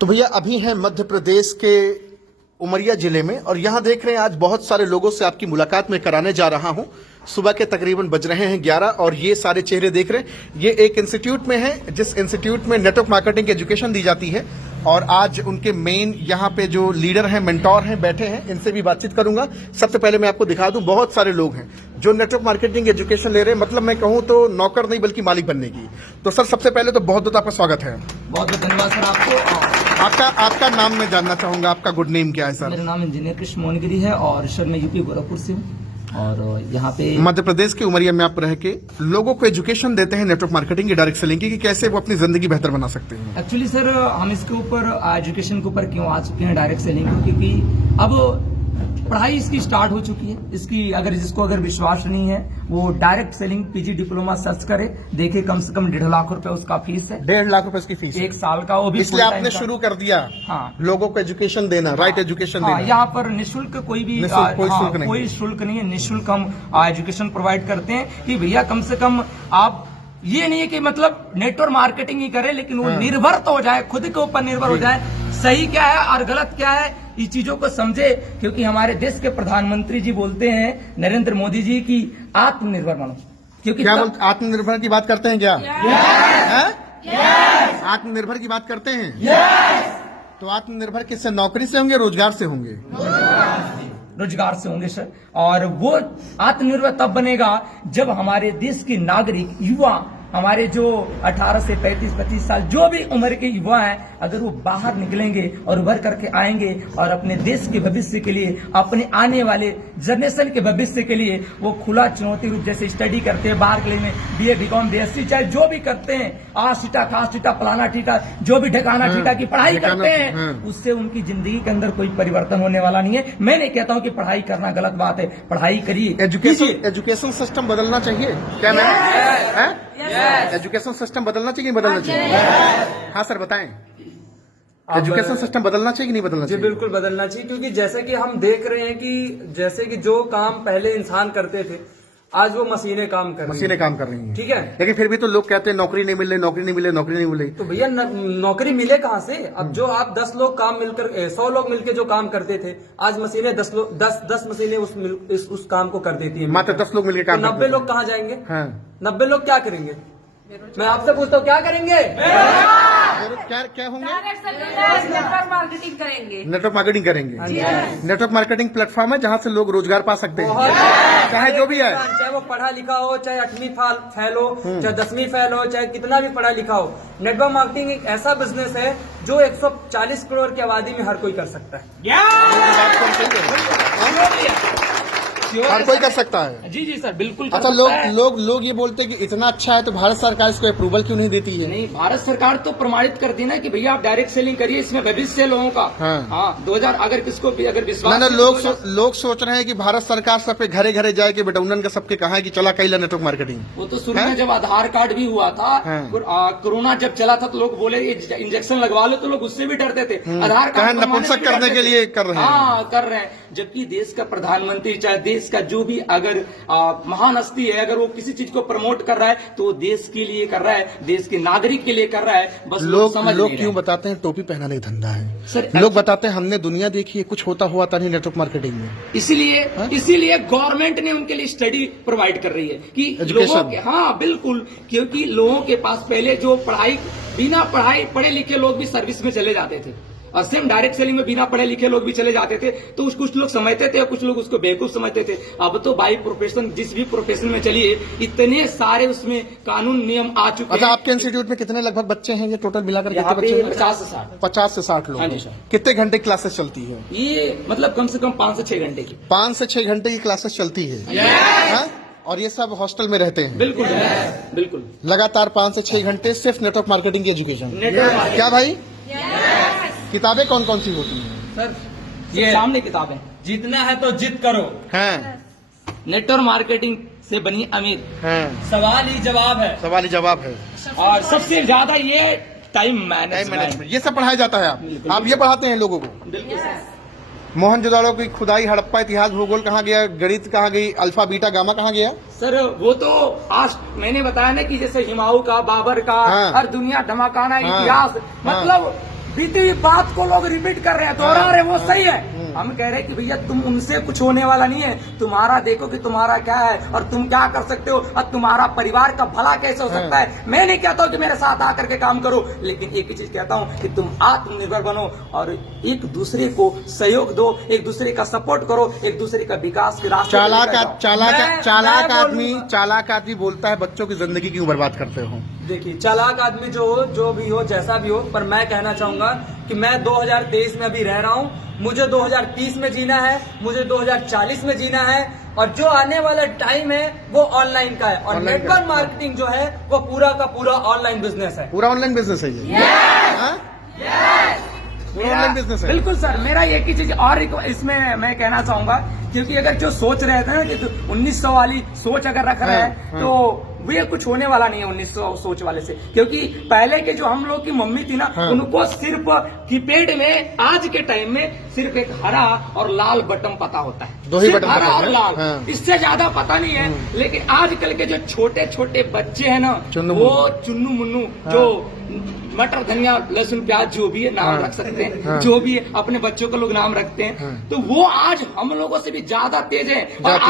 तो भैया अभी हैं मध्य प्रदेश के उमरिया जिले में और यहाँ देख रहे हैं आज बहुत सारे लोगों से आपकी मुलाकात में कराने जा रहा हूँ। सुबह के तकरीबन बज रहे हैं 11 और ये सारे चेहरे देख रहे हैं। ये एक इंस्टीट्यूट में है जिस इंस्टीट्यूट में नेटवर्क मार्केटिंग की एजुकेशन दी जाती है और आज उनके मेन यहाँ पे जो लीडर हैं, मेंटोर हैं, बैठे हैं। इनसे भी बातचीत करूंगा। सबसे पहले मैं आपको दिखा दूं, बहुत सारे लोग हैं जो नेटवर्क मार्केटिंग एजुकेशन ले रहे हैं, मतलब मैं कहूँ तो नौकर नहीं बल्कि मालिक बनने की। तो सर सबसे पहले तो बहुत बहुत आपका स्वागत है। बहुत बहुत धन्यवाद सर आपको। आपका नाम मैं जानना चाहूंगा, आपका गुड नेम क्या है सर? मेरा नाम इंजीनियर कृष्ण मोहनगिरी है और सर मैं यूपी गोरखपुर से हूँ और यहाँ पे मध्य प्रदेश के उमरिया में आप रह के लोगों को एजुकेशन देते हैं नेटवर्क मार्केटिंग की, डायरेक्ट सेलिंग की, कि कैसे वो अपनी जिंदगी बेहतर बना सकते हैं। एक्चुअली सर हम इसके ऊपर एजुकेशन के ऊपर क्यों आ चुके हैं डायरेक्ट सेलिंग को, क्योंकि अब पढ़ाई इसकी स्टार्ट हो चुकी है। इसकी जिसको अगर विश्वास नहीं है वो direct selling PG diploma search करे, देखे कम से कम 1.5 लाख रुपए उसका फीस है। 1.5 लाख रुपए इसकी फीस एक साल का, वो भी इसलिए आपने शुरू कर दिया। हाँ, लोगों को एजुकेशन देना, राइट एजुकेशन देना। यहाँ पर निःशुल्क कोई शुल्क नहीं है, निःशुल्क हम एजुकेशन प्रोवाइड करते हैं कि भैया कम से कम आप ये नहीं है कि मतलब नेटवर्क मार्केटिंग ही करे, लेकिन वो निर्भर तो हो जाए, खुद के ऊपर निर्भर हो जाए, सही क्या है और गलत क्या है इस चीजों को समझे। क्योंकि हमारे देश के प्रधानमंत्री जी बोलते हैं, नरेंद्र मोदी जी, की आत्मनिर्भर बनो। क्योंकि क्या आत्मनिर्भर की बात करते हैं क्या? आत्मनिर्भर की बात करते हैं। तो आत्मनिर्भर किससे? नौकरी से होंगे, रोजगार से होंगे? रोजगार से होंगे सर। और वो आत्मनिर्भर तब बनेगा जब हमारे देश के नागरिक, युवा, हमारे जो 18 से 35-25 साल जो भी उम्र के युवा हैं, अगर वो बाहर निकलेंगे और उभर करके आएंगे और अपने देश के भविष्य के लिए, अपने आने वाले जनरेशन के भविष्य के लिए वो खुला चुनौती रूप जैसे स्टडी करते हैं बाहर के लिए में BA BCom BSc चाहे जो भी करते हैं, आशीटा खासीटा फलाना ठीका जो भी ढकाना ठीका की पढ़ाई करते हैं, उससे उनकी जिंदगी के अंदर कोई परिवर्तन होने वाला नहीं है। मैं नहीं कहता हूँ कि पढ़ाई करना गलत बात है, पढ़ाई करिए। एजुकेशन सिस्टम बदलना चाहिए क्या मैम? एजुकेशन सिस्टम बदलना चाहिए, नहीं बदलना चाहिए? हाँ सर बताएं, एजुकेशन सिस्टम बदलना चाहिए कि नहीं बदलना चाहिए? जी बिल्कुल बदलना चाहिए, क्योंकि जैसे कि हम देख रहे हैं कि जैसे कि जो काम पहले इंसान करते थे आज वो मशीनें काम कर रही हैं। ठीक है, लेकिन फिर भी तो लोग कहते हैं नौकरी नहीं मिल रही, नौकरी नहीं मिले, नौकरी नहीं मिले। तो भैया नौकरी मिले कहाँ से? अब जो आप 10 लोग काम मिलकर 100 लोग मिलकर जो काम करते थे, आज मशीनें 10 मशीनें उस काम को कर देती है। मात्र 10 लोग मिलकर काम। 90 लोग कहाँ जाएंगे? हाँ। 90 लोग क्या करेंगे? मैं आपसे पूछता हूँ क्या करेंगे? क्या होंगे? नेटवर्क मार्केटिंग करेंगे। नेटवर्क मार्केटिंग करेंगे। नेटवर्क मार्केटिंग प्लेटफॉर्म है जहाँ से लोग रोजगार पा सकते हैं, चाहे जो भी है, चाहे वो पढ़ा लिखा हो, चाहे 8वीं फेल हो, चाहे 10वीं फेल हो, चाहे कितना भी पढ़ा लिखा हो। नेटवर्क मार्केटिंग एक ऐसा बिजनेस है जो 140 करोड़ की आबादी में हर कोई कर सकता है। हर कोई कर सकता है। जी जी सर बिल्कुल। अच्छा, लोग ये बोलते हैं कि इतना अच्छा है तो भारत सरकार इसको अप्रूवल क्यों नहीं देती है? नहीं, भारत सरकार तो प्रमाणित करती है ना कि भैया आप डायरेक्ट सेलिंग करिए, इसमें भविष्य है लोगों का। हाँ 2000 अगर किसको भी अगर विश्वास ना लोग सोच रहे हैं कि भारत सरकार सब पे घरे घरे जाए के बेटा उन्नन का सबके कहा है कि चला कई नेटवर्क मार्केटिंग। वो तो शुरू में जब आधार कार्ड भी हुआ था, कोरोना जब चला था तो लोग बोले इंजेक्शन लगवा लो, तो लोग उससे भी डरते थे। आधार कार्ड नपुंसक करने के लिए कर रहे हैं। हाँ कर रहे हैं, जबकि देश का प्रधानमंत्री चाहे देश का जो भी अगर महान हस्ती है, अगर वो किसी चीज को प्रमोट कर रहा है तो देश के लिए कर रहा है, देश के नागरिक के लिए कर रहा है। बस लोग क्यों बताते हैं टोपी पहनाने का धंधा है सर? लोग बताते हैं हमने दुनिया देखी है, कुछ होता हुआ था नहीं नेटवर्क मार्केटिंग में। इसीलिए गवर्नमेंट ने उनके लिए स्टडी प्रोवाइड कर रही है कि लोगों के, हाँ बिल्कुल, क्योंकि लोगों के पास पहले जो बिना पढ़े लिखे लोग भी सर्विस में चले जाते थे और सेम डायरेक्ट सेलिंग में बिना पढ़े लिखे लोग भी चले जाते थे, तो कुछ लोग समझते थे और कुछ लोग उसको बेवकूफ समझते थे। अब तो बाई प्रोफेशन, जिस भी प्रोफेशन में चलिए, इतने सारे उसमें कानून नियम आ चुके हैं। अच्छा, आपके इंस्टीट्यूट में कितने लगभग बच्चे हैं ये टोटल मिलाकर? कितने बच्चे? 50 से 60 लोग। कितने घंटे क्लासेस चलती है ये? मतलब कम से कम 5 से 6 घंटे की। 5 से 6 घंटे की क्लासेस चलती है। और ये सब हॉस्टल में रहते हैं? बिल्कुल बिल्कुल। लगातार 5 से 6 घंटे सिर्फ नेटवर्क मार्केटिंग की एजुकेशन। क्या भाई? किताबें कौन कौन सी होती हैं सर? ये सामने किताबें, जीतना है तो जिद करो, नेटवर्क मार्केटिंग से बनी अमीर, सवाल ही जवाब है, और सबसे ज्यादा ये टाइम मैनेजमेंट, ये सब पढ़ाया जाता है। आप ये पढ़ाते हैं लोगों को? बिल्कुल सर। मोहनजोदाड़ो की खुदाई, हड़प्पा इतिहास, भूगोल कहाँ गया? गणित कहाँ गई? अल्फा बीटा गामा कहाँ गया? सर वो तो आज मैंने बताया ना कि जैसे हिमायू का, बाबर का, हर दुनिया धमाकाना इतिहास, मतलब बीती हुई बात को लोग रिपीट कर रहे हैं, दोहरा रहे हैं, वो सही है। हम कह रहे हैं कि भैया तुम उनसे कुछ होने वाला नहीं है, तुम्हारा देखो कि तुम्हारा क्या है और तुम क्या कर सकते हो और तुम्हारा परिवार का भला कैसे हो सकता है। मैं नहीं कहता हूँ कि मेरे साथ आकर के काम करो, लेकिन एक ही चीज कहता हूँ कि तुम आत्मनिर्भर बनो और एक दूसरे को सहयोग दो, एक दूसरे का सपोर्ट करो, एक दूसरे का विकास के रास्ते चालाक आदमी बोलता है बच्चों की जिंदगी क्यों बर्बाद करते हो। देखिए, चालाक आदमी जो भी हो, जैसा भी हो, पर मैं कहना चाहूंगा कि मैं 2023 में अभी रह रहा हूं, मुझे 2030 में जीना है, मुझे 2040 में जीना है और जो आने वाला टाइम है वो ऑनलाइन का है और नेटवर्क मार्केटिंग जो है वो पूरा का पूरा ऑनलाइन बिजनेस है। पूरा ऑनलाइन बिजनेस है ये। ऑनलाइन बिजनेस है। बिल्कुल सर, मेरा एक ही चीज और इसमें मैं कहना चाहूंगा, क्योंकि अगर जो सोच रहे थे ना कि 1900 वाली सोच अगर रख रहे हैं तो ये कुछ होने वाला नहीं है 1900 सोच वाले से, क्योंकि पहले के जो हम लोग की मम्मी थी ना, उनको सिर्फ कीपैड में आज के टाइम में सिर्फ एक हरा और लाल बटन पता होता है, दो ही बटन हरा और लाल, इससे ज्यादा पता नहीं है। लेकिन आजकल के जो छोटे छोटे बच्चे हैं ना, वो चुन्नू मुन्नू जो मटर धनिया लहसुन प्याज जो भी है नाम रख सकते हैं, जो भी है अपने बच्चों को लोग नाम रखते हैं, तो वो आज हम लोगों से भी ज्यादा तेज है और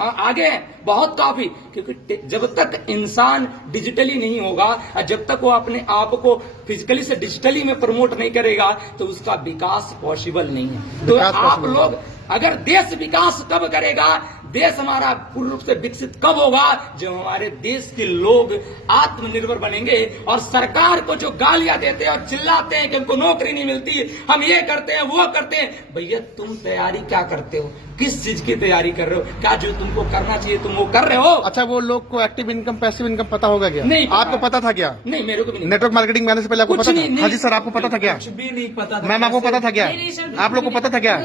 आगे है बहुत काफी, क्योंकि जब तक इंसान डिजिटली नहीं होगा और जब तक वो अपने आप को फिजिकली से डिजिटली में प्रमोट नहीं करेगा तो उसका विकास पॉसिबल नहीं है। तो आप लोग अगर देश विकास कब करेगा, देश हमारा पूर्ण रूप से विकसित कब होगा, जब हमारे देश के लोग आत्मनिर्भर बनेंगे और सरकार को जो गालियां देते हैं और चिल्लाते हैं कि उनको नौकरी नहीं मिलती, हम ये करते हैं वो करते हैं, भैया तुम तैयारी क्या करते हो, किस चीज की तैयारी कर रहे हो, क्या जो तुमको करना चाहिए तुम वो कर रहे हो। अच्छा, वो लोग को एक्टिव इनकम पैसिव इनकम पता होगा क्या? नहीं, आपको पता था क्या? नहीं, मेरे को भी नहीं। नेटवर्क मार्केटिंग में आने से पहले आपको पता था? हाँ जी सर, आपको पता था क्या? कुछ भी नहीं पता था। मैम आपको पता था क्या? आप लोग को पता था क्या?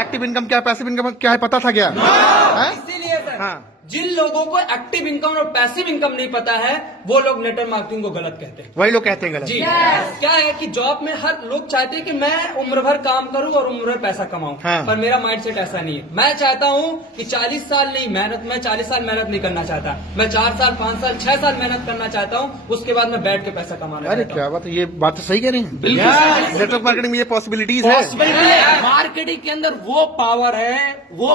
एक्टिव इनकम क्या, पैसिव इनकम क्या है, पता था क्या? इसीलिए सर, हाँ। जिन लोगों को एक्टिव इनकम और पैसिव इनकम नहीं पता है वो लोग नेटवर्क मार्केटिंग को गलत कहते हैं। वही लोग कहते हैं गलत। जी क्या है कि जॉब में हर लोग चाहते हैं कि मैं उम्र भर काम करूं और उम्र भर पैसा कमाऊं, पर मेरा माइंडसेट ऐसा नहीं है। मैं चाहता हूं कि 40 साल नहीं मेहनत, मैं 40 साल मेहनत नहीं करना चाहता, मैं 4 साल 5 साल 6 साल मेहनत करना चाहता हूं, उसके बाद मैं बैठ के पैसा कमाना। अरे क्या बात है, ये बात तो सही कह रही है। बिल्कुल नेटवर्क मार्केटिंग में ये पॉसिबिलिटीज है। मार्केटिंग के अंदर वो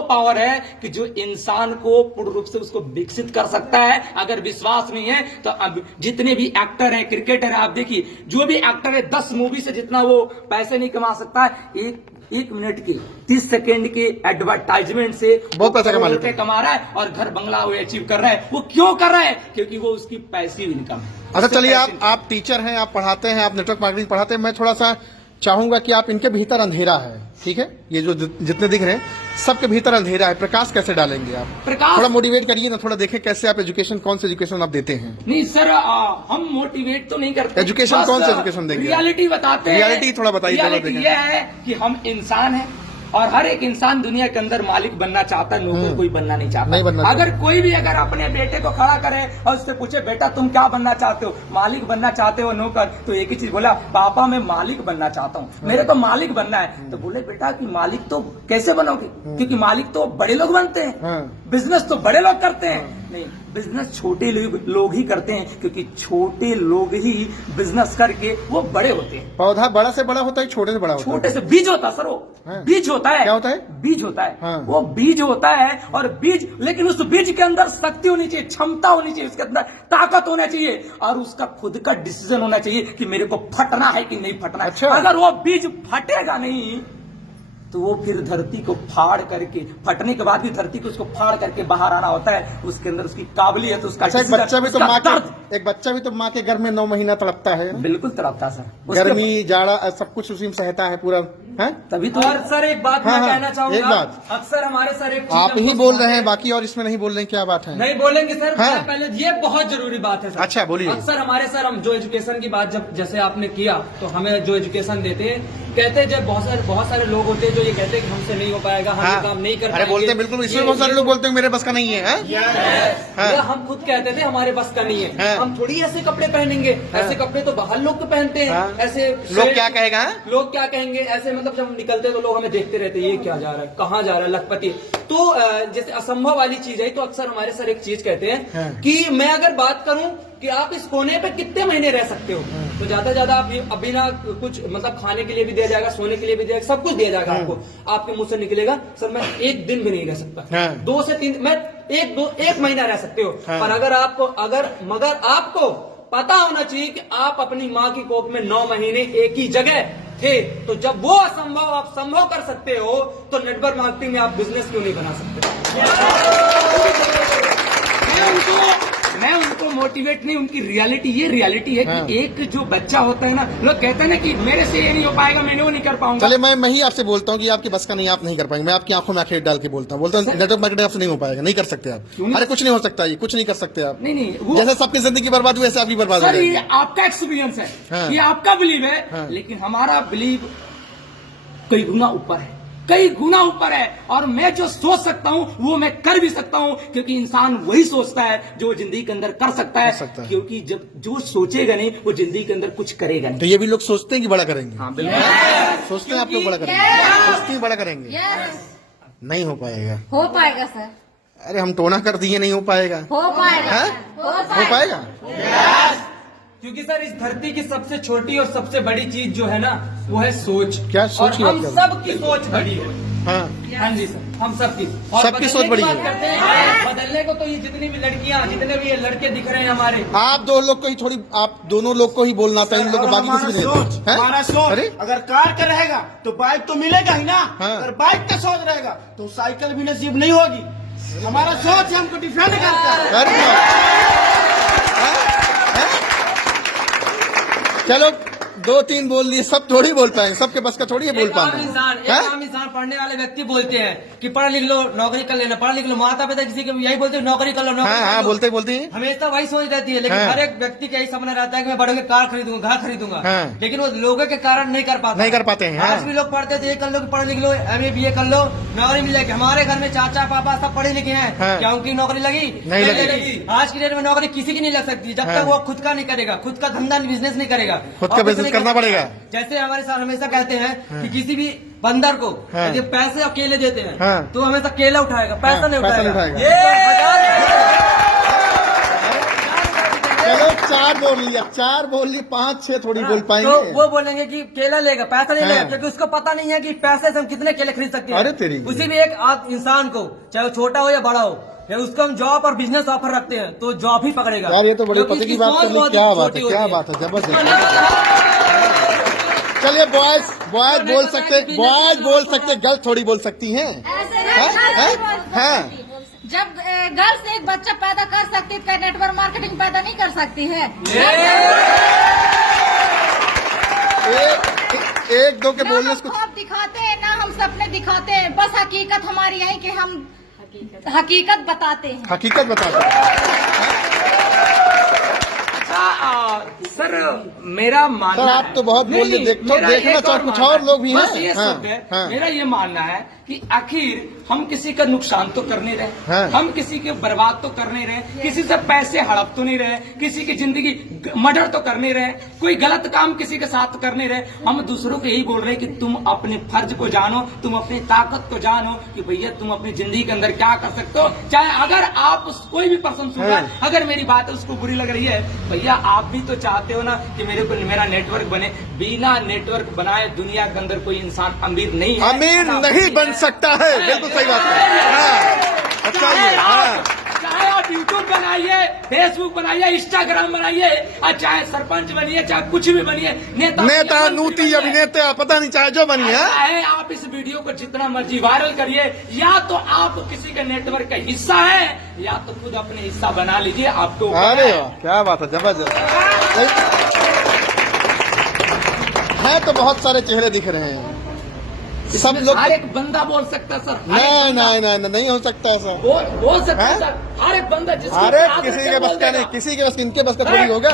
पावर है कि जो इंसान को पूर्ण रूप से उसको विकसित कर सकता है। अगर विश्वास नहीं है तो अब जितने भी एक्टर हैं, क्रिकेटर है, आप देखिए जो भी एक्टर है 10 मूवी से जितना वो पैसे नहीं कमा सकता है, एक मिनट के 30 सेकेंड के एडवर्टाइजमेंट से बहुत पैसा कमा रहा है और घर बंगला वो अचीव कर रहा है। वो क्यों कर रहा है? क्योंकि वो उसकी पैसिव इनकम है। अच्छा चलिए, आप टीचर हैं, आप पढ़ाते हैं, आप नेटवर्क मार्केटिंग पढ़ाते हैं, मैं थोड़ा सा चाहूंगा कि आप इनके भीतर अंधेरा है, ठीक है, ये जो जितने दिख रहे हैं सबके भीतर अंधेरा है, प्रकाश कैसे डालेंगे आप? प्रकाश थोड़ा मोटिवेट करिए ना, थोड़ा देखें कैसे आप एजुकेशन, कौन से एजुकेशन आप देते हैं। नहीं सर, हम मोटिवेट तो नहीं करते। एजुकेशन कौन सा एजुकेशन देंगे? रियलिटी बताते हैं। रियलिटी थोड़ा बताइए। रियलिटी ये है कि हम इंसान हैं और हर एक इंसान दुनिया के अंदर मालिक बनना चाहता है, नौकर कोई बनना नहीं चाहता। अगर कोई भी अगर अपने बेटे को खड़ा करे और उससे पूछे बेटा तुम क्या बनना चाहते हो, मालिक बनना चाहते हो नौकर, तो एक ही चीज बोला, पापा मैं मालिक बनना चाहता हूँ, मेरे को मालिक बनना है। तो बोले बेटा कि मालिक तो कैसे बनोगे, क्योंकि मालिक तो बड़े लोग बनते हैं, बिजनेस तो बड़े लोग करते हैं। नहीं, बिजनेस छोटे लोग ही करते हैं, क्योंकि छोटे लोग ही बिजनेस करके वो बड़े होते हैं। पौधा बड़ा से बड़ा होता है, छोटे से बड़ा होता है? छोटे से बीज होता है सर, वो बीज होता है। क्या होता है? बीज होता है। वो बीज होता है और बीज, लेकिन उस बीज के अंदर शक्ति होनी चाहिए, क्षमता होनी चाहिए, उसके अंदर ताकत होना चाहिए और उसका खुद का डिसीजन होना चाहिए कि मेरे को फटना है कि नहीं फटना है। अच्छा। अगर वो बीज फटेगा नहीं तो वो फिर धरती को फाड़ करके, फटने के बाद भी धरती को उसको फाड़ करके बाहर आना होता है, उसके अंदर उसकी काबिलियत, उसका अच्छा, एक बच्चा भी तो माँ के गर्भ में 9 महीना तड़पता है। बिल्कुल तड़पता है सर, गर्मी जाड़ा सब कुछ उसी में सहता है पूरा, है तभी तो। और सर एक बात मैं कहना चाहूंगा, एक बात अक्सर हमारे सर एक आप ही बोल रहे हैं, बाकी और इसमें नहीं बोल रहे हैं, क्या बात है? नहीं बोलेंगे सर, पहले ये बहुत जरूरी बात है सर। अच्छा बोलिए। अक्सर हमारे सर, हम जो एजुकेशन की बात जब जैसे आपने किया, तो हमें जो एजुकेशन देते हैं, कहते हैं जब बहुत सारे लोग होते हैं जो ये कहते हैं कि हमसे नहीं हो पाएगा, हम ये काम नहीं कर पाएंगे। बोलते हैं बिल्कुल, इसमें बहुत सारे लोग बोलते हैं मेरे बस का नहीं है। या हम खुद कहते थे हमारे बस का नहीं है, हम थोड़ी ऐसे कपड़े पहनेंगे, ऐसे कपड़े तो बाहर लोग पहनते हैं, ऐसे लोग क्या कहेगा, लोग क्या कहेंगे, ऐसे मतलब जब हम निकलते तो लोग हमें देखते रहते, ये क्या जा रहा है, कहाँ जा रहा है, लखपति। तो जैसे असंभव वाली चीज है, तो अक्सर हमारे सर एक चीज कहते हैं कि मैं अगर बात करूं कि आप इस कोने पे कितने महीने रह सकते हो, तो ज्यादा से ज्यादा अभी ना कुछ मतलब खाने के लिए भी दिया जाएगा, सोने के लिए भी दिया जाएगा, सब कुछ दिया जाएगा आपको। आपके मुंह से निकलेगा सर मैं एक दिन भी नहीं रह सकता, 2 से 3 मैं एक महीना रह सकते हो, पर मगर आपको पता होना चाहिए कि आप अपनी माँ की कोख में 9 महीने एक ही जगह थे, तो जब वो असंभव आप संभव कर सकते हो तो नेटवर्क मार्केटिंग में आप बिजनेस क्यों नहीं बना सकते? मैं उनको मोटिवेट नहीं, उनकी ये रियलिटी है कि एक जो बच्चा होता है ना, लोग कहते हैं ना कि मेरे से ये नहीं हो पाएगा, मैं वो नहीं कर पाऊंगा। चले मैं ही आपसे बोलता हूँ कि आपकी बस का नहीं, आप नहीं कर पाएंगे। मैं आपकी आंखों में आंखें डाल के बोलता हूँ नेटवर्क मार्केटिंग आपसे नहीं हो पाएगा, नहीं कर सकते आप। अरे कुछ नहीं हो सकता, ये कुछ नहीं कर सकते आप। नहीं जैसे सबकी जिंदगी बर्बाद हुई वैसे आपकी बर्बाद हो जाएगी। ये आपका एक्सपीरियंस है, ये आपका बिलीव है, लेकिन हमारा बिलीव कई गुना ऊपर है, कई गुना ऊपर है। और मैं जो सोच सकता हूँ वो मैं कर भी सकता हूँ, क्योंकि इंसान वही सोचता है जो जिंदगी के अंदर कर सकता है, क्योंकि जब जो सोचेगा नहीं वो जिंदगी के अंदर कुछ करेगा नहीं। तो ये भी लोग सोचते हैं कि बड़ा करेंगे। हाँ बिल्कुल सोचते हैं आप लोग बड़ा करेंगे, सोचते हैं बड़ा करेंगे, नहीं हो पाएगा। हो पाएगा सर, अरे हम टोना कर दिए, नहीं हो पाएगा। हो पाएगा, हो पाएगा। क्योंकि सर इस धरती की सबसे छोटी और सबसे बड़ी चीज जो है ना वो है सोच। क्या सोच की और हम बात कर रहे हैं? सबकी सोच बड़ी है। हाँ जी सर, हम सबकी सबकी सोच बड़ी है। बदलने को तो ये जितनी भी लड़कियां, जितने भी ये लड़के दिख रहे हैं हमारे, आप दो लोग को ही थोड़ी, आप दोनों लोग को ही बोलना था, इन लोग को बाकी किसी भी नहीं। हमारा सोच, अरे अगर कार का रहेगा तो बाइक तो मिलेगा ही ना। हाँ। अगर बाइक का सोच रहेगा तो साइकिल भी नसीब नहीं होगी। हमारा सोच हमको डिफेंड करता है। चलो 2-3 बोल दिए, सब थोड़ी बोल पाए, सबके बस का थोड़ी है बोल एक आम पाना। इंसान पढ़ने वाले व्यक्ति बोलते हैं कि पढ़ लिख लो नौकरी कर लेना, पढ़ लिख लो। माता पिता किसी के यही बोलते हैं नौकरी कर लो, नौकरी कर लो। बोलते हैं हमेशा वही सोच रहती है, लेकिन हर एक व्यक्ति का यही सपना रहता है कि मैं बड़े होकर कार खरीदूंगा, घर खरीदूंगा, लेकिन वो लोगों के कारण नहीं कर पाते हैं। आज भी लोग पढ़ते थे, कर लो, पढ़ लिख लो, MA BA कर लो, नौकरी मिल जाएगी। हमारे घर में चाचा पापा सब पढ़े लिखे हैं, क्या उनकी नौकरी लगी? नहीं लगी। आज की डेट में नौकरी किसी की नहीं लग सकती जब तक वो खुद का नहीं करेगा, खुद का धंधा बिजनेस नहीं करेगा, खुद का बिजनेस करना पड़ेगा। जैसे हमारे साथ हमेशा कहते हैं कि किसी भी बंदर को यदि पैसे अकेले देते हैं तो हमेशा केला उठाएगा, पैसा नहीं उठाएगा। चलो 4 बोल लिया, 5-6 थोड़ी बोल पाएंगे। तो वो बोलेंगे कि केला लेगा, पैसा नहीं लेगा, क्योंकि उसको पता नहीं है कि पैसे से हम कितने केले खरीद सकते हैं। अरे तेरी, उसी भी एक इंसान को, चाहे वो छोटा हो या बड़ा हो, या उसको हम जॉब और बिजनेस ऑफर रखते हैं तो जॉब ही पकड़ेगा। यार ये तो बड़ी पते की बात कर ली, क्या बात है, जबरदस्त। चलिए बॉयज बोल सकते, गर्ल थोड़ी बोल सकती हैं। जब गर्ल्स एक बच्चा पैदा कर सकती है, नेटवर्क मार्केटिंग पैदा नहीं कर सकती है। एक दो के बोलने से ख्वाब दिखाते हैं ना, हम सपने दिखाते हैं, बस हकीकत हमारी यही कि हम हकीकत बताते हैं। सर मेरा मानना, सर आप तो बहुत बोल रहे, देखना चाहे कुछ और लोग भी बस ये हैं। सब है। मेरा ये मानना है कि आखिर हम किसी का नुकसान तो कर नहीं रहे, हम किसी के बर्बाद तो कर नहीं रहे, किसी से पैसे हड़प तो नहीं रहे, किसी की जिंदगी मर्डर तो कर नहीं रहे, कोई गलत काम किसी के साथ कर नहीं रहे। हम दूसरों को यही बोल रहे हैं कि तुम अपने फर्ज को जानो, तुम अपनी ताकत को जानो कि भैया तुम अपनी जिंदगी के अंदर क्या कर सकते हो। चाहे अगर आप कोई भी पर्सन सुन रहा है, अगर मेरी बात उसको बुरी लग रही है, भैया आप भी तो चाहते हो ना कि मेरा नेटवर्क बने। बिना नेटवर्क बनाए दुनिया के अंदर कोई इंसान अमीर नहीं है, अमीर नहीं बन सकता है। बिल्कुल सही बात है। चाहे आप यूट्यूब बनाइए, फेसबुक बनाइए, इंस्टाग्राम बनाइए, और चाहे सरपंच बनिए, चाहे कुछ भी बनिए, नेता नूती अभिनेता पता नहीं, चाहे जो बनिए। चाहे आप इस वीडियो को जितना मर्जी वायरल करिए, या तो आप किसी के नेटवर्क का हिस्सा है या तो खुद अपने हिस्सा बना लीजिए। आपको अरे क्या बात है, जबरदस्त है। तो बहुत सारे चेहरे दिख रहे हैं, सब लोग। हर एक बंदा बोल सकता है सर, नहीं हो सकता ऐसा। बोल सकता है सर, हर एक बंदा अरे किसी के बस का नहीं, किसी के बस, इनके बस का थोड़ी होगा।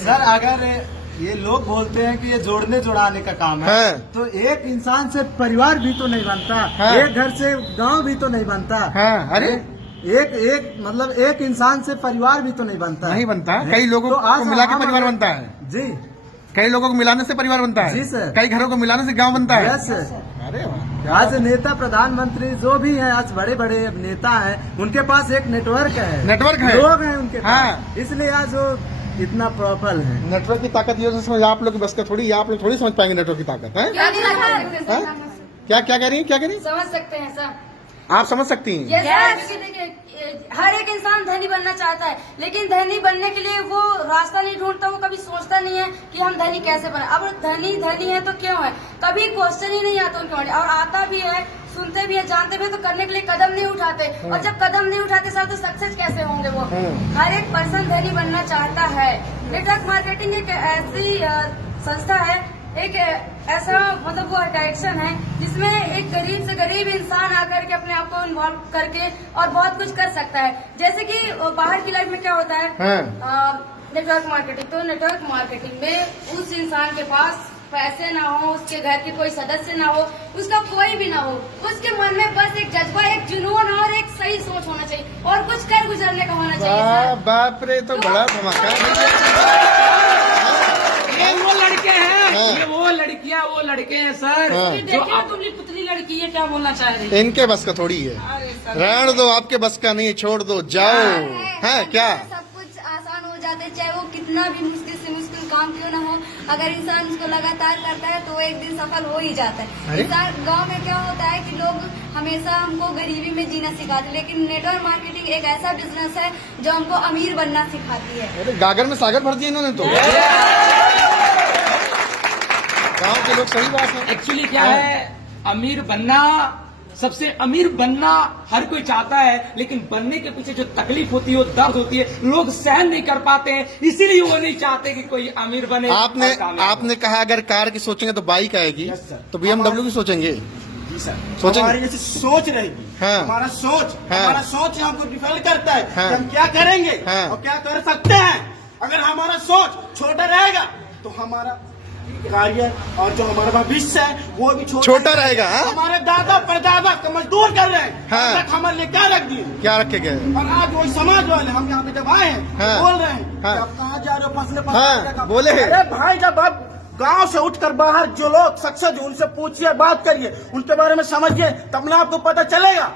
सर अगर ये लोग बोलते हैं कि ये जोड़ने जोड़ाने का काम है, तो एक इंसान से परिवार भी तो नहीं बनता, एक घर से गांव भी तो नहीं बनता। अरे मतलब एक इंसान से परिवार भी तो नहीं बनता। कई लोगों को मिला के परिवार बनता है जी, कई लोगों को मिलाने से परिवार बनता है जी सर, कई घरों को मिलाने से गांव बनता है। Yes sir. अरे आज नेता प्रधानमंत्री जो भी है, आज बड़े बड़े नेता हैं, उनके पास एक नेटवर्क है, नेटवर्क है, लोग हैं उनके पास। इसलिए आज वो इतना प्रॉपर है। नेटवर्क की ताकत ये समझ आप लोग की बस का थोड़ी, आप लोग थोड़ी समझ पाएंगे नेटवर्क की ताकत है। क्या कह रही है, क्या कह रही है? समझ सकते हैं सर। आप समझ सकती हैं। देखिए हर एक इंसान धनी बनना चाहता है, लेकिन धनी बनने के लिए वो रास्ता नहीं ढूंढता, वो कभी सोचता नहीं है कि हम धनी कैसे बने। अब धनी है तो क्यों है, कभी क्वेश्चन ही नहीं आता उनके मन में, और आता भी है, सुनते भी है, जानते भी है, तो करने के लिए कदम नहीं उठाते। और जब कदम नहीं उठाते सर तो सक्सेस कैसे होंगे वो। हर एक पर्सन धनी बनना चाहता है। नेटवर्क मार्केटिंग एक ऐसी संस्था है, एक ऐसा मतलब वो डायरेक्शन है जिसमें एक गरीब से गरीब इंसान आकर के अपने आप को इन्वॉल्व करके और बहुत कुछ कर सकता है। जैसे कि बाहर की लाइफ में क्या होता है, नेटवर्क मार्केटिंग, तो नेटवर्क मार्केटिंग में उस इंसान के पास पैसे ना हो, उसके घर के कोई सदस्य ना हो, उसका कोई भी ना हो, उसके मन में बस एक जज्बा, एक जुनून और एक सही सोच होना चाहिए और कुछ कर गुजरने का होना चाहिए। बाप रे, तो बड़ा धमाका। ये वो लड़के हैं, ये वो लड़कियां, वो लड़के हैं सर जो तुमने पुतली लड़की है, क्या बोलना चाह रही है? इनके बस का थोड़ी है, रहने दो, आपके बस का नहीं, छोड़ दो, जाओ। है क्या सब कुछ आसान हो जाता है, चाहे वो कितना भी मुश्किल से मुश्किल काम क्यों ना हो, अगर इंसान उसको लगातार करता है तो वो एक दिन सफल हो ही जाता है। इंसान गांव में क्या होता है कि लोग हमेशा हमको गरीबी में जीना सिखाते हैं, लेकिन नेटवर्क मार्केटिंग एक ऐसा बिजनेस है जो हमको अमीर बनना सिखाती है। गागर में सागर भर दिया इन्होंने तो। गांव के लोग सही बात है। एक्चुअली क्या है, अमीर बनना, सबसे अमीर बनना हर कोई चाहता है, लेकिन बनने के पीछे जो तकलीफ होती है, वो दर्द होती है, लोग सहन नहीं कर पाते हैं, इसीलिए वो नहीं चाहते कि कोई अमीर बने। आपने कहा अगर कार की सोचेंगे तो बाइक आएगी, तो BMW की सोचेंगे। जी सर, सोचेंगे, हमारी जैसे सोच रहेगी। हाँ। हमारा सोच हमको डिफाइन करता है हाँ। कि हम क्या करेंगे हाँ। और क्या कर सकते हैं। अगर हमारा सोच छोटा रहेगा तो हमारा कार्य और जो हमारा भविष्य है वो भी छोटा रहेगा। हाँ? हमारे दादा परदादा को मजदूर कर रहे हैं, हाँ। तक हमारे लिए क्या रख दिए, क्या रखे गए, और आज वही समाज वाले हम यहाँ पे जब आए हैं, हाँ। बोल रहे हैं हाँ। कि आप कहाँ जा रहे हो, फसले हाँ, बोले। अरे भाई, जब आप गांव से उठकर बाहर जो लोग सक्सेस, उनसे पूछिए, बात करिए, उनके बारे में समझिए, तब ना आपको पता चलेगा।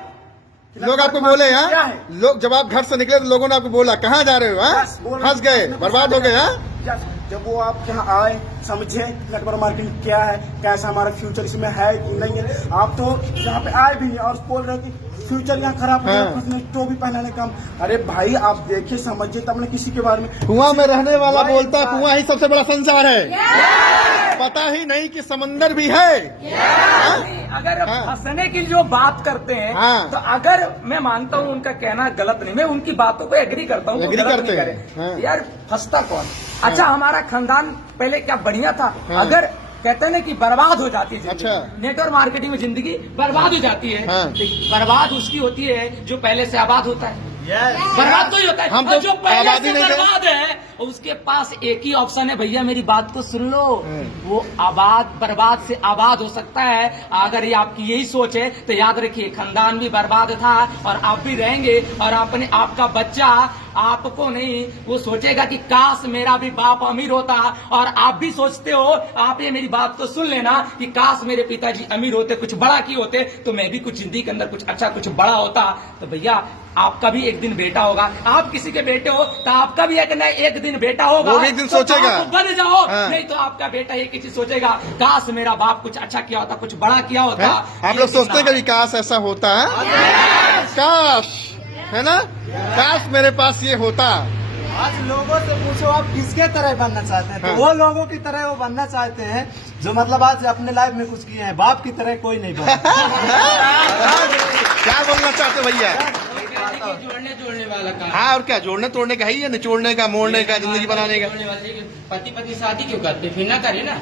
लोग आपको बोले, क्या हाँ, है? लोग जब आप घर से निकले तो लोगों ने आपको बोला कहाँ जा रहे हो, हाँ, फंस गए, बर्बाद हो गए। हाँ, जब वो आप यहाँ आए, समझे नेटवर्क मार्केटिंग क्या है, कैसा हमारा फ्यूचर इसमें है कि नहीं है। आप तो यहाँ पे आए भी नहीं और बोल रहे हैं कि फ्यूचर यहाँ खराब हो गया, तो भी पहनाने का। अरे भाई, आप देखिए, समझिए, तब ने किसी के बारे में। कुआं में रहने वाला बोलता है कुआं ही सबसे बड़ा संसार है, पता ही नहीं कि समंदर भी है। अगर हंसने की जो बात करते हैं, तो अगर मैं मानता हूँ उनका कहना गलत नहीं, मैं उनकी बातों पे एग्री करता हूँ, एग्री गलत करते नहीं हैं। करे। यार फंसता कौन? अच्छा, हमारा खानदान पहले क्या बढ़िया था, अगर कहते हैं ना कि बर्बाद हो जाती है। अच्छा, नेटवर्क मार्केटिंग में जिंदगी बर्बाद हो जाती है। बर्बाद उसकी होती है जो पहले से आबाद होता है। बर्बाद तो ही होता है। हम तो जो पहले से नहीं बर्बाद है उसके पास एक ही ऑप्शन है, भैया मेरी बात को सुन लो, वो बर्बाद से आबाद हो सकता है। अगर ये आपकी यही सोच है तो याद रखिए, खानदान भी बर्बाद था और आप भी रहेंगे, और अपने आपका बच्चा आपको नहीं, वो सोचेगा कि काश मेरा भी बाप अमीर होता। और आप भी सोचते हो, आप ये मेरी बात को सुन लेना कि काश मेरे पिताजी अमीर होते, कुछ बड़ा किए होते, तो मैं भी कुछ जिंदगी के अंदर कुछ अच्छा, कुछ बड़ा होता। तो भैया आपका भी एक दिन बेटा होगा, आप किसी के बेटे हो तो आपका भी एक दिन बेटा होगा, वो भी एक दिन सोचेगा, तो बन जाओ। हाँ। नहीं तो आपका बेटा एक ही चीज सोचेगा, काश मेरा बाप कुछ अच्छा किया होता, कुछ बड़ा किया होता। आप लोग सोचते हैं कभी काश ऐसा होता है, काश, है ना, काश मेरे पास ये होता। आज लोगों से पूछो आप किसके तरह बनना चाहते हैं, तो वो लोगों की तरह वो बनना चाहते हैं जो मतलब आज अपने लाइफ में कुछ किए हैं। बाप की तरह कोई नहीं बना। क्या बोलना चाहते भैया? जोड़ने वाला काम। हाँ, और क्या, जोड़ने तोड़ने का है या निचोड़ने का, मोड़ने का, जिंदगी बनाने का। पति पत्नी शादी क्यों करते, फिर ना करे ना।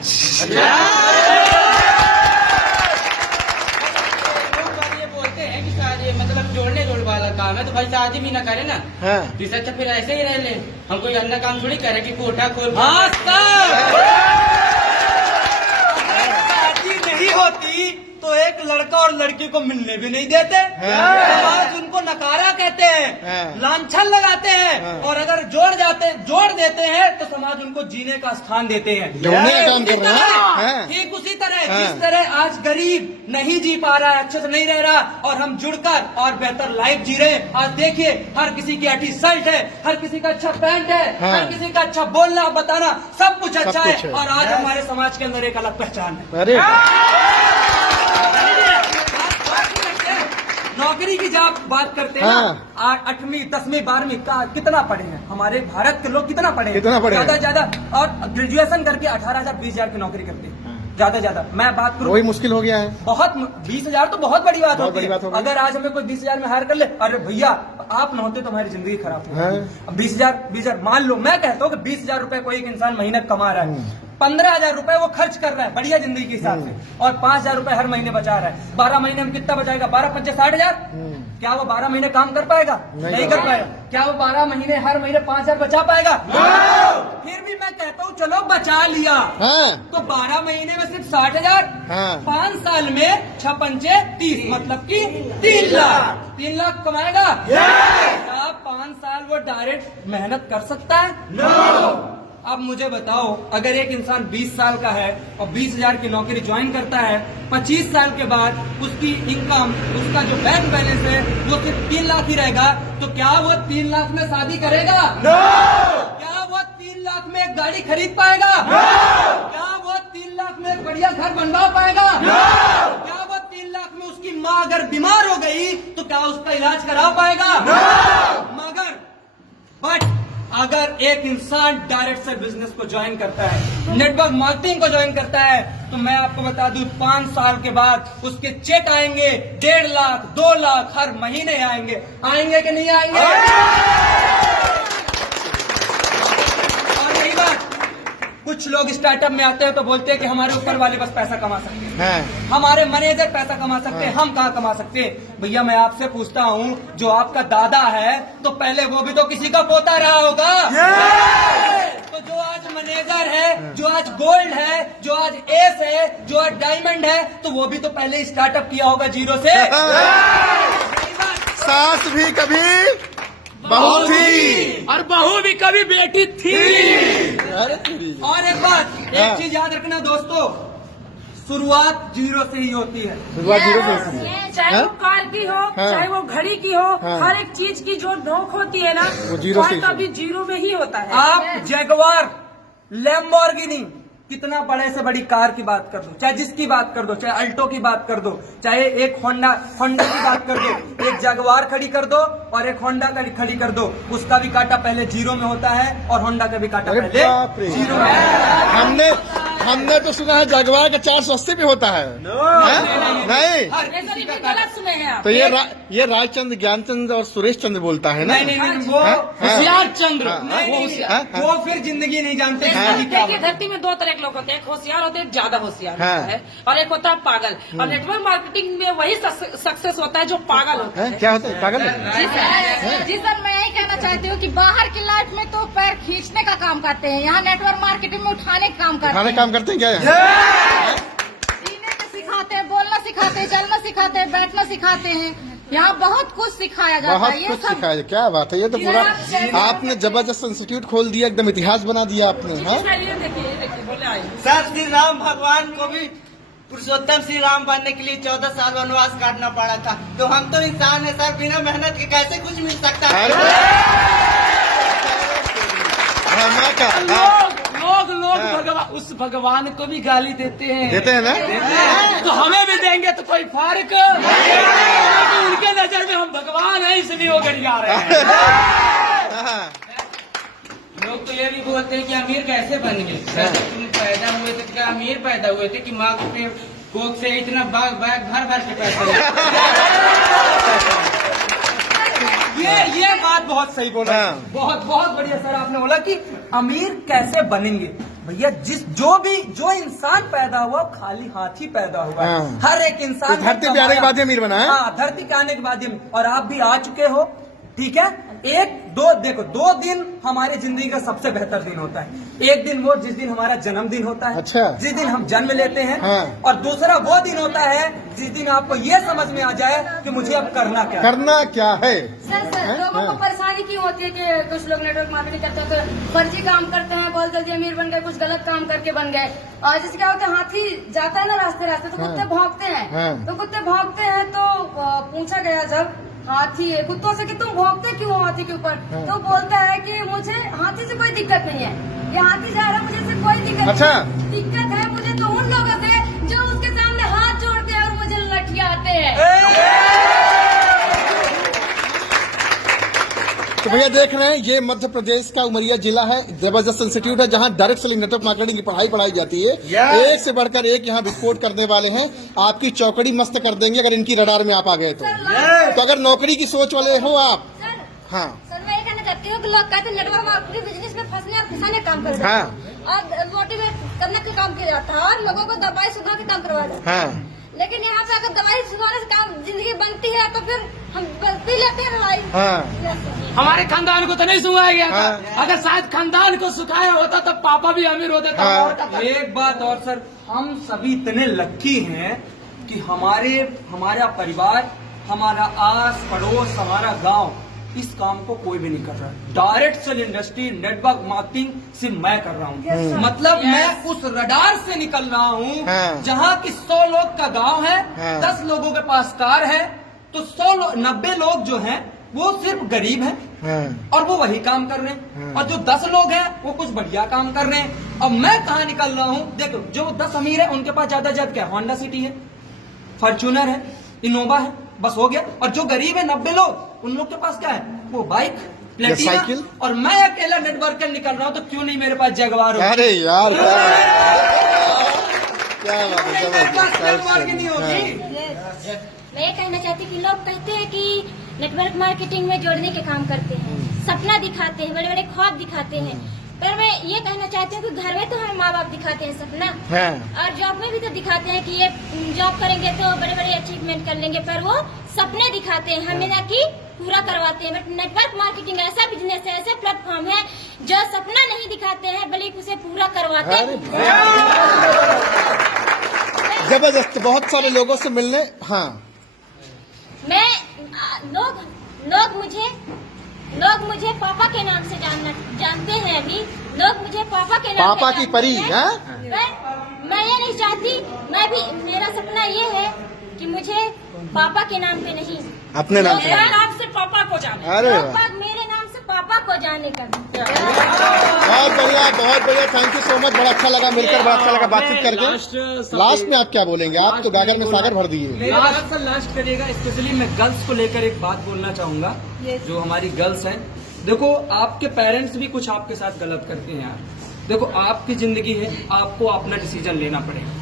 ये बोलते हैं कि शादी मतलब जोड़ने वाला काम है, तो भाई शादी भी ना करे ना। जिससे अच्छा फिर ऐसे ही रह ले, हम कोई अन्य काम थोड़ी करे कि कोटा खोल। शादी नहीं होती तो एक लड़का और लड़की को मिलने भी नहीं देते, आज उनको नकारा कहते हैं, लांछन लगाते हैं, और अगर जोड़ देते हैं तो समाज उनको जीने का स्थान देते हैं। जोड़ने का काम कर रहे हैं। ठीक उसी तरह हाँ। जिस तरह आज गरीब नहीं जी पा रहा है, अच्छे से नहीं रह रहा, और हम जुड़कर और बेहतर लाइफ जी रहे हैं। आज देखिए हर किसी की अच्छी शर्ट है, हर किसी का अच्छा पैंट है, हाँ। हर किसी का अच्छा बोलना बताना सब कुछ अच्छा सब कुछ है। है। और आज हमारे समाज के अंदर एक अलग पहचान है। अरे नौकरी की जब बात करते हैं ना, 8वीं 10वीं 12वीं का कितना पढ़े हैं हमारे भारत के लोग, कितना पढ़े हैं? कितना पढ़े हैं? ज्यादा और ग्रेजुएशन करके 18,000 20,000 की नौकरी करते हैं ज्यादा। मैं बात करूं वही मुश्किल हो गया है। बहुत 20,000 तो बहुत बड़ी बात बहुत होती बड़ी बात है। होगी। अगर आज हमें कोई 20,000 में हायर कर ले, अरे भैया आप न होते तो हमारी जिंदगी खराब हो। हाँ। 20,000 मान लो, मैं कहता हूँ कि 20,000 रुपए कोई एक इंसान महीने कमा रहा है, 15,000 रुपए वो खर्च कर रहा है बढ़िया जिंदगी के हिसाब से, और 5,000 रुपए हर महीने बचा रहा है। 12 महीने में कितना बचाएगा? 12 5 60,000। क्या वो 12 महीने काम कर पाएगा? नहीं कर पाएगा। क्या वो 12 महीने हर महीने 5,000 बचा पाएगा? फिर भी मैं कहता हूँ चलो बचा लिया, तो 12 महीने में सिर्फ 60,000, 5 साल में 6 पंचे 30, मतलब कि 3 लाख। 3 लाख कमाएगा? क्या 5 साल वो डायरेक्ट मेहनत कर सकता है? अब मुझे बताओ, अगर एक इंसान 20 साल का है और 20,000 की नौकरी ज्वाइन करता है, 25 साल के बाद उसकी इनकम, उसका जो बैंक बैलेंस है वो सिर्फ 3 लाख ही रहेगा, तो क्या वो 3 लाख में शादी करेगा? क्या वो 3 लाख में एक गाड़ी खरीद पाएगा? क्या वो 3 लाख में एक बढ़िया घर बनवा पाएगा? क्या वो 3 लाख में उसकी माँ अगर बीमार हो गई तो क्या उसका इलाज करा पाएगा? बट अगर एक इंसान डायरेक्ट से बिजनेस को ज्वाइन करता है, नेटवर्क मार्केटिंग को ज्वाइन करता है, तो मैं आपको बता दूं 5 साल के बाद उसके चेक आएंगे 1.5 लाख 2 लाख हर महीने आएंगे कि नहीं आएंगे? और यही बात, कुछ लोग स्टार्टअप में आते हैं तो बोलते हैं कि हमारे ऊपर वाले बस पैसा कमा सकते हैं, हमारे मैनेजर पैसा कमा सकते हैं, हम कहाँ कमा सकते हैं? भैया मैं आपसे पूछता हूँ, जो आपका दादा है तो पहले वो भी तो किसी का पोता रहा होगा। तो जो आज मैनेजर है, जो आज गोल्ड है, जो आज एस है, जो आज डायमंड है, तो वो भी तो पहले स्टार्टअप किया होगा जीरो से। सास भी कभी बहू थी और बहू भी कभी बेटी थी। और एक बात, एक चीज याद रखना दोस्तों, शुरुआत जीरो से ही होती है। शुरुआत जीरो से होती है। चाहे वो कार की हो, चाहे वो घड़ी की हो, हर एक चीज की जो नोक होती है ना, वो जीरो से कभी जीरो में ही होता है। आप जैगवार, लैम्बोर्गिनी, कितना बड़े से बड़ी कार की बात कर दो, चाहे जिसकी बात कर दो, चाहे अल्टो की बात कर दो, चाहे एक होंडा की बात कर दो, एक जगवार खड़ी कर दो और एक होंडा का खड़ी कर दो, उसका भी कांटा पहले जीरो में होता है और होंडा का भी कांटा पहले जीरो में। हमने तो सुना है जगवार का 480 भी होता है। नहीं, गलत सुने हैं आप। तो ये राजचंद्र, ज्ञानचंद और सुरेश चंद्र बोलता है ना? नहीं, वो होशियार चंद्र, वो फिर जिंदगी नहीं जानते। देखिए धरती में 2 तरह के लोग होते हैं, एक होशियार होते हैं, ज्यादा होशियार होता है, और एक होता है पागल। और नेटवर्क मार्केटिंग में वही सक्सेस होता है जो पागल होता है। क्या होता है पागल? जी सर, मैं यही कहना चाहती हूँ कि बाहर की लाइफ में तो पैर खींचने का काम करते हैं, यहाँ नेटवर्क मार्केटिंग में उठाने का काम करते हैं। करते हैं क्या? जीने का सिखाते हैं, बोलना सिखाते हैं, चलना सिखाते हैं, बैठना सिखाते हैं। यहाँ बहुत कुछ सिखाया जाता है। बहुत कुछ सिखाया। क्या बात है, ये तो पूरा आपने जबरदस्त इंस्टीट्यूट खोल दिया, एकदम इतिहास बना दिया आपने। सर श्री राम भगवान को भी पुरुषोत्तम श्री राम बनने के लिए 14 साल वनवास काटना पड़ा था, तो हम तो इंसान है सर, बिना मेहनत के कैसे कुछ मिल सकता है? लोग उस भगवान को भी गाली देते हैं ना? तो हमें भी देंगे तो कोई फर्क नहीं। उनके नजर में हम भगवान हैं, इसलिए वो गरिया रहे हैं। लोग तो ये भी बोलते हैं कि अमीर कैसे बन गए? जब तुम पैदा हुए थे क्या अमीर पैदा हुए थे कि माँ के कोख से इतना बैग भर के पैसे? ये बात बहुत सही बोला। बहुत बढ़िया सर आपने बोला कि अमीर कैसे बनेंगे। भैया जो इंसान पैदा हुआ खाली हाथ ही पैदा हुआ। हर एक इंसान धरती पे आने के बाद अमीर बना है। हाँ, धरती पे आने के बाद, और आप भी आ चुके हो, ठीक है। 1-2 दिन हमारी जिंदगी का सबसे बेहतर दिन होता है। एक दिन वो जिस दिन हमारा जन्मदिन होता है, अच्छा। जिस दिन हम जन्म लेते हैं, हाँ। और दूसरा वो दिन होता है जिस दिन आपको ये समझ में आ जाए कि मुझे अब करना क्या है। करना क्या है। सर लोगों को परेशानी क्यों होती है कि कुछ लोग नेटवर्क मार्केटिंग करते हैं तो फर्जी काम करते हैं, बहुत जल्दी अमीर बन गए, कुछ गलत काम करके बन गए। और जैसे क्या होता है, हाथी जाता है ना रास्ते रास्ते तो कुत्ते भौंकते हैं, तो कुत्ते भौंकते हैं तो पूछा गया जब हाथी है कुत्तों से कि तुम भौंकते क्यों हो हाथी के ऊपर, तो बोलता है कि मुझे हाथी से कोई दिक्कत नहीं है, ये हाथी जा रहा है मुझे इससे कोई दिक्कत अच्छा। नहीं। दिक्कत है मुझे तो उन लोगों से जो उसके सामने हाथ जोड़ते हैं और मुझे लठियाते हैं। तो भैया देख रहे हैं, ये मध्य प्रदेश का उमरिया जिला है, जबरदस्त इंस्टीट्यूट है जहां डायरेक्ट सेलिंग नेटवर्क मार्केटिंग की पढ़ाई जाती है। एक से बढ़कर एक यहाँ विस्फोट करने वाले हैं, आपकी चौकड़ी मस्त कर देंगे अगर इनकी रडार में आप आ गए तो अगर नौकरी की सोच वाले हो आप। हाँ सर मैं ये कहना चाहती हूँ कि लोग कहते हैं नेटवर्क मार्केटिंग बिजनेस में फंसने और फंसाने का काम करते हैं, हाँ। और मोटिवेट करने का काम किया जाता है और लोगों को दवाई सुना के काम करवाया जाता है। हाँ। लेकिन यहाँ पे अगर दवाई सुनाने से काम जिंदगी बनती है तो फिर हम पी लेते हैं दवाई। हाँ। हमारे खानदान को तो नहीं सुनाया गया था। हाँ। अगर शायद खानदान को सुखाया होता तो पापा भी अमीर होते थे। हाँ। और क्या? एक बात और सर, हम सभी इतने लकी हैं कि हमारा परिवार, हमारा आस पड़ोस, हमारा गांव इस काम को कोई भी नहीं कर रहा। Direct sale industry network marketing सिर्फ मैं कर रहा हूँ। मतलब मैं उस रडार से निकल रहा हूँ हाँ। जहाँ की 100 लोग का गांव है, हाँ। 10 लोगों के पास कार है, तो 90 लोग जो हैं वो सिर्फ गरीब हैं, हाँ। और वो वही काम कर रहे हैं, और जो 10 लोग हैं वो कुछ बढ़िया काम कर रहे हैं। अब मैं कहाँ निकल रहा हूँ, देखो जो 10 अमीर है उनके पास ज्यादा क्या, होंडा सिटी है, फॉर्च्यूनर है, इनोवा है, बस हो गया। और जो गरीब है 90 लोग, उन लोग के पास क्या है, वो बाइक, प्लेटिना, साइकिल। और मैं अकेला नेटवर्कर निकल रहा हूँ, तो क्यों नहीं मेरे पास जगवार हो। अरे यार क्या बात है, मेरे पास जबरदस्त। जगवार की नहीं होगी। मैं ये कहना चाहती हूँ कि लोग कहते हैं कि नेटवर्क मार्केटिंग में जोड़ने के काम करते हैं, सपना दिखाते हैं, बड़े बड़े ख्वाब दिखाते हैं, पर मैं ये कहना चाहती हूँ कि घर में तो हमें माँ बाप दिखाते हैं सपना, हाँ। और जॉब में भी तो दिखाते हैं कि ये जॉब करेंगे तो बड़े बड़े अचीवमेंट कर लेंगे, पर वो सपने दिखाते हैं, हमें ना कि पूरा करवाते हैं। बट नेटवर्क मार्केटिंग ऐसा बिजनेस है, ऐसा प्लेटफॉर्म है जो सपना नहीं दिखाते हैं बल्कि उसे पूरा करवाते हैं। जबरदस्त, बहुत सारे लोगों से मिलने। हाँ। मैं लोग मुझे पापा के नाम से जानते हैं। अभी लोग मुझे पापा के नाम पापा से की जानते परी, हैं। हाँ? मैं ये नहीं चाहती, मेरा सपना ये है कि मुझे पापा के नाम पे नहीं, अपने नाम से। मेरे नाम से पापा को जाने। अरे वाह। मेरे नाम से पापा को जाने का। बहुत बढ़िया, बहुत बढ़िया, थैंक यू सो मच। बड़ा अच्छा लगा मिलकर, बड़ा अच्छा लगा बातचीत करके। लास्ट में आप क्या बोलेंगे? आप तो गागर में सागर भर दिए। मेरे बात से लास्ट करिएगा। स्पेशली मैं गर्ल्स को लेकर एक बात बोलना चाहूंगा, जो हमारी गर्ल्स हैं। देखो, आपके पेरेंट्स भी कुछ आपके साथ गलत करते हैं यार। देखो, आपकी जिंदगी है, आपको अपना डिसीजन लेना पड़ेगा।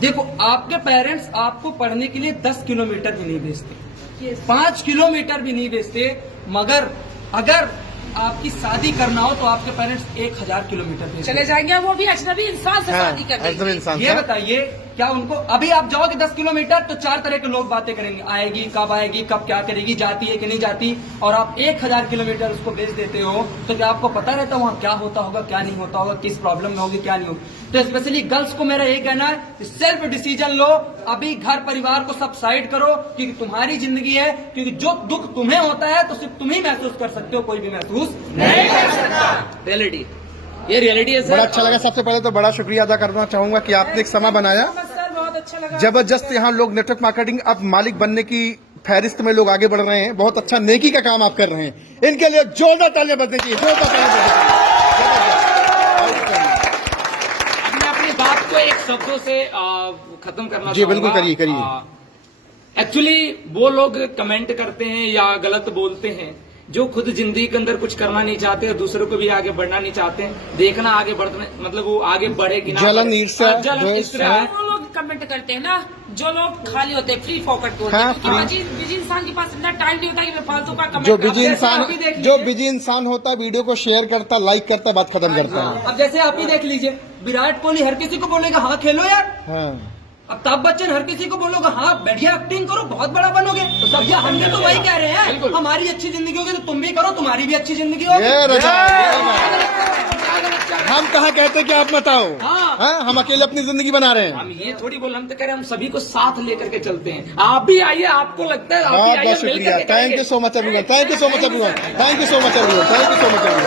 देखो, आपके पेरेंट्स आपको पढ़ने के लिए 10 किलोमीटर भी नहीं भेजते, 5 किलोमीटर भी नहीं भेजते, मगर अगर आपकी शादी करना हो तो आपके पेरेंट्स 1000 किलोमीटर भेजते चले जाएंगे, वो भी अजनबी इंसान से शादी कर एकदम इंसान ये बताइए, क्या उनको अभी आप जाओगे 10 किलोमीटर तो 4 तरह के लोग बातें करेंगे, आएगी, कब क्या करेगी, जाती है कि नहीं जाती। और आप 1000 किलोमीटर उसको भेज देते हो, तो क्या आपको पता रहता है वहाँ क्या होता होगा, क्या नहीं होता होगा, किस प्रॉब्लम में होगी, क्या नहीं होगी। तो स्पेशली गर्ल्स को मेरा ये कहना है, सेल्फ डिसीजन लो। अभी घर परिवार को सब साइड करो, क्योंकि तुम्हारी जिंदगी है, क्योंकि जो दुख तुम्हें होता है तो सिर्फ तुम ही महसूस कर सकते हो, कोई भी महसूस नहीं कर सकता। रियलिटी, ये रियलिटी है सर। बड़ा अच्छा लगा। सबसे पहले तो बड़ा शुक्रिया अदा करना चाहूंगा कि आपने एक समय बनाया। सर बहुत अच्छा लगा। जबरदस्त, यहाँ लोग नेटवर्क मार्केटिंग अब मालिक बनने की फहरिस्त में लोग आगे बढ़ रहे हैं। बहुत अच्छा नेकी का काम आप कर रहे हैं, इनके लिए जोरदार तालियां बजनी चाहिए, जोरदार तालियां बजनी चाहिए। मैं अपनी बात को एक शब्दों से खत्म करना जी, बिल्कुल करिए। एक्चुअली वो लोग कमेंट करते हैं या गलत बोलते हैं जो खुद जिंदगी के अंदर कुछ करना नहीं चाहते और दूसरों को भी आगे बढ़ना नहीं चाहते। देखना आगे बढ़ने, मतलब वो आगे बढ़े कि ना जलन, बढ़े। ईर्ष्या, जलन, द्वेष, ईर्ष्या। वो लोग कमेंट करते हैं ना, जो लोग खाली होते हैं, फ्री फोकट होते हाँ, हैं, क्योंकि बिजी इंसान के पास इतना टाइम नहीं होता कि मैं फालतू का कमेंट जो करूं। बिजी इंसान होता है, वीडियो को शेयर करता, लाइक करता, बात खत्म करता है। अब जैसे आप ही देख लीजिए, विराट कोहली हर किसी को बोलेगा हाँ खेलो यार, हाँ। अमिताभ बच्चन हर किसी को बोलोगे हाँ बढ़िया एक्टिंग करो, बहुत बड़ा बनोगे। तो सब हमने तो वही कह रहे हैं, हमारी अच्छी जिंदगी होगी तो तुम भी करो, तुम्हारी भी अच्छी जिंदगी होगी। हम कहाँ कहते कि आप मत आओ। हाँ। हाँ, हम अकेले अपनी जिंदगी बना रहे हैं। हम ये थोड़ी बोल, हम तो कह रहे हैं हम सभी को साथ लेकर के चलते हैं। आप भी आइए, आपको लगता है आप भी बहुत आइए, बहुत मिलकर शुक्रिया। के थैंक यू करेंगे। So much everyone. Thank you so much everyone. Thank you so much everyone. Thank you so much everyone.